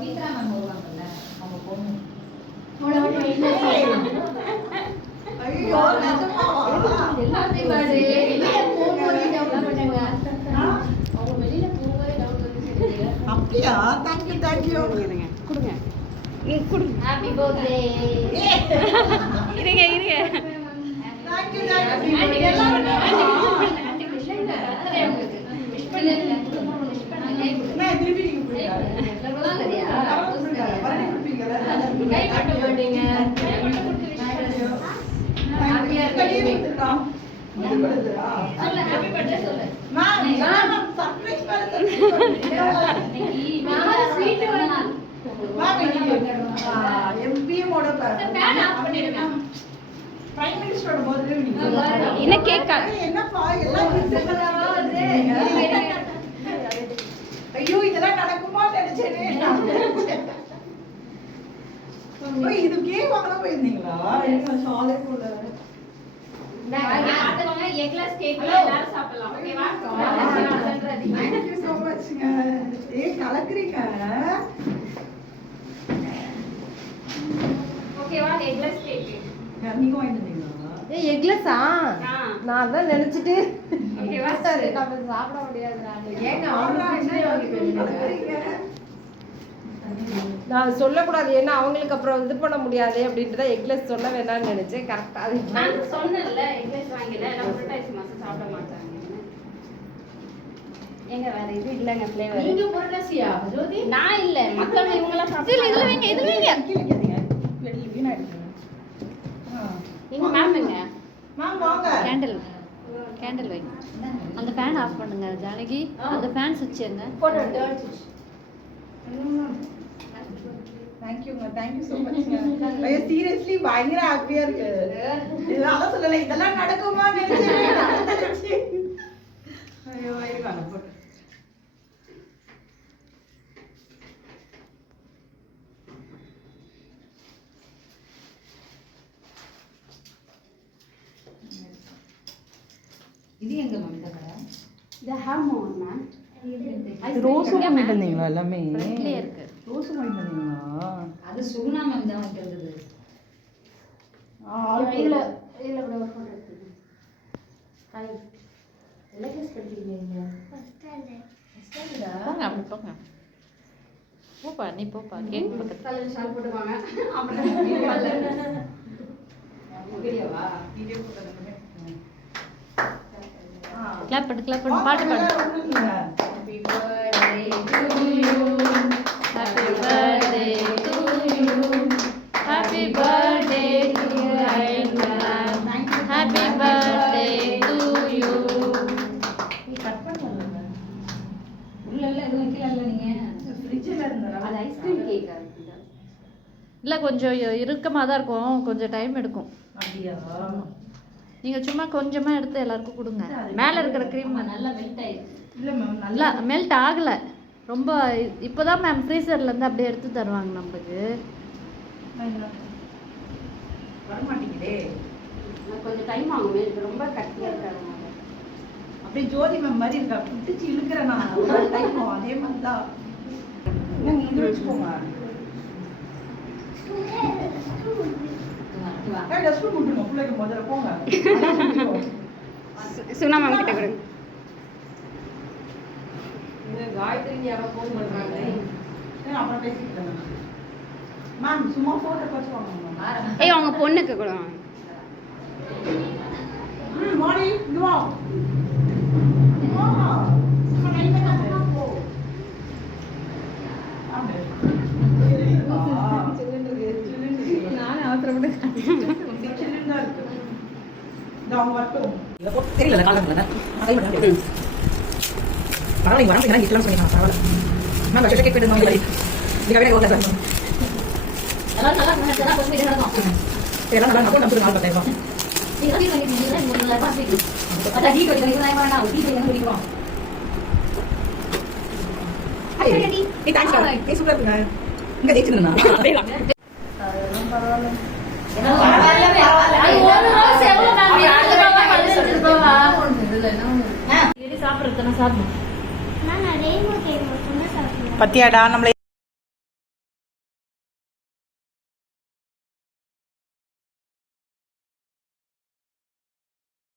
Pavithra ma'am வருவாங்கல்ல அவங்க பொண்ணு. ஐயோ எல்லாத்தையும் அவங்க வெளியில போகும்போது டவுட் வந்து அப்படியா? Thank you thank you. கொடுங்க ஹாப்பி பர்த்டே. இருங்க இருங்க. Thank you thank you. திருப்பி நீங்க என்ன கேக்கா? என்னப்பா எல்லாம் ஐயோ இதெல்லாம் நடக்குமா நினைச்சேனே. இது கேக் வாங்க போயிருந்தீங்களா? எங்க சாலே போல. எக்லஸ் கேக் எல்லாரும் சாப்பிடலாம். ஓகேவா? Thank you so much. கலக்குறீங்க. ஓகேவா? எக்லஸ் கேக். நீங்க வாங்கிட்டு வந்தீங்களா? எக்லஸா? நான் தான் நினைச்சிட்டு ஓகேவா? நம்ம சாப்பிட முடியாது. ஏங்க ஆன்லைன்ல கலக்குறீங்க. நான் சொல்லக்கூடாது, ஏன்னா அவங்களுக்கு அப்புறம் இது பண்ண முடியாது அப்படின்ட்டு தான் எக்லெஸ் சொல்ல வேணாம்னு நினைச்சேன். கரெக்டாக அது நான் சொன்னேன்ல எக்லஸ் வாங்கல எல்லாம் புரோட்டாஸ் மாசம் சாப்பிட மாட்டாங்க. எங்க வேற இது இல்லங்க ஃப்ளேவர். நீங்க புரோட்டாசியா ஜோதி? நான் இல்ல மக்கள் இவங்க எல்லாம் சாப்பிடுறாங்க. இதுல வைங்க இதுல வைங்க. கீழேங்க வெளிய வீணா எடுங்க. எங்க மேம் எங்க? மேம் வாங்க. கேண்டில் வைங்க. அந்த ஃபேன் ஆஃப் பண்ணுங்க ஜானகி. அந்த ஃபேன் சுவிட்ச் எங்க? போடு டர்ன் சுவிட்ச். Thank you so much. ஐயோ சீரியஸ்லி பயங்கர ஹாப்பியா இருக்கு. இதெல்லாம் சொல்லல, இதெல்லாம் நடக்குமா நினைச்சேன். நடந்துச்சு. ஐயோ இருக்காங்க போட்டு. இது எங்க மேம் இந்த கடை? இந்த ஹார்மோன் மேம். ரோஸ் வாங்கிட்டு வந்தீங்களா எல்லாமே? ஃப்ரண்ட்லயே இருக்கு. ரோஸ் வாங்கிட்டு வந்தீங்களா? அது சுகுணா மேம் தான் வாங்கிட்டு வந்தது. இதுல கூட ஒரு போட்டோ எடுத்துங்க. ஹாய். என்ன கிளாஸ் படிக்கிறீங்க? First standard. போங்க அப்படி போங்க. போப்பா நீ போப்பா. கேக் பக்கத்துல தலையில ஷால் போட்டு வாங்க. அப்புறம் வீடியோவா? வீடியோ போட்டோ பண்ணுங்க. கிளாப் பண்ணு பாட்டு பாடு. Happy birthday to you. Happy birthday to you. Happy birthday to Aina. Happy birthday to you. Cut பண்ணுங்க. உள்ள எல்லாம் எதுவும் வைக்கல நீங்க. ஃப்ரிட்ஜ்ல இருந்தா அது ஐஸ்கிரீம் கேக்கா இருக்குதா? இல்லை கொஞ்சம் இறுக்கமாக தான் இருக்கும், கொஞ்சம் டைம் எடுக்கும். அப்படியா? நீங்கள் சும்மா கொஞ்சமாக எடுத்து எல்லாருக்கும் கொடுங்க. மேலே இருக்கிற க்ரீம் நல்லா மெல்ட் ஆயிருக்கு. இல்ல மேம் நல்லா மெல்ட் ஆகலை ரொம்ப. இப்போ தான் மேம் ஃப்ரீசர்லேருந்து அப்படியே எடுத்து தருவாங்க நம்மளுக்கு. வர மாட்டேங்குதே. கொஞ்சம் டைம் ஆகும். இது ரொம்ப கட்டியா இருக்காங்க. அப்படியே ஜோதி மேம் மாதிரி இருக்கா, பிடிச்சி இழுக்கிறேன் நான். டைம் ஆகும் அதே மாதிரி தான். நீங்க இங்க வச்சுக்கோங்க. டஸ்ட்பின் முட்டுங்க பிள்ளைக்கு முதல்ல போங்க. சுகுணா மேம் கிட்ட கொடுங்க. காயத்ரி யாரோ ஃபோன் பண்றாங்க. அப்புறம் பேசிக்கிட்டேன் மேம். சும்மா போட்டோ வச்சு வாங்க. ஏய் அவங்க பொண்ணுக்கு கொடுங்க. மாடி இங்க வா. தெரியல காலம் பரவாயில்ல வரேன் இதெல்லாம் சொல்லிக்கலாம் பரவாயில்ல மேம் வருஷம் கேட்க போயிட்டு இதுக்காக ஓகே சார் இதெல்லாம் நல்லா நம்ம நாள் 10,000 சூப்பரா இருக்குங்க இங்க ஜெயிச்சிருந்தா சாப்பிடுறதுனா சாப்பிடும் பத்தியாடா நம்மள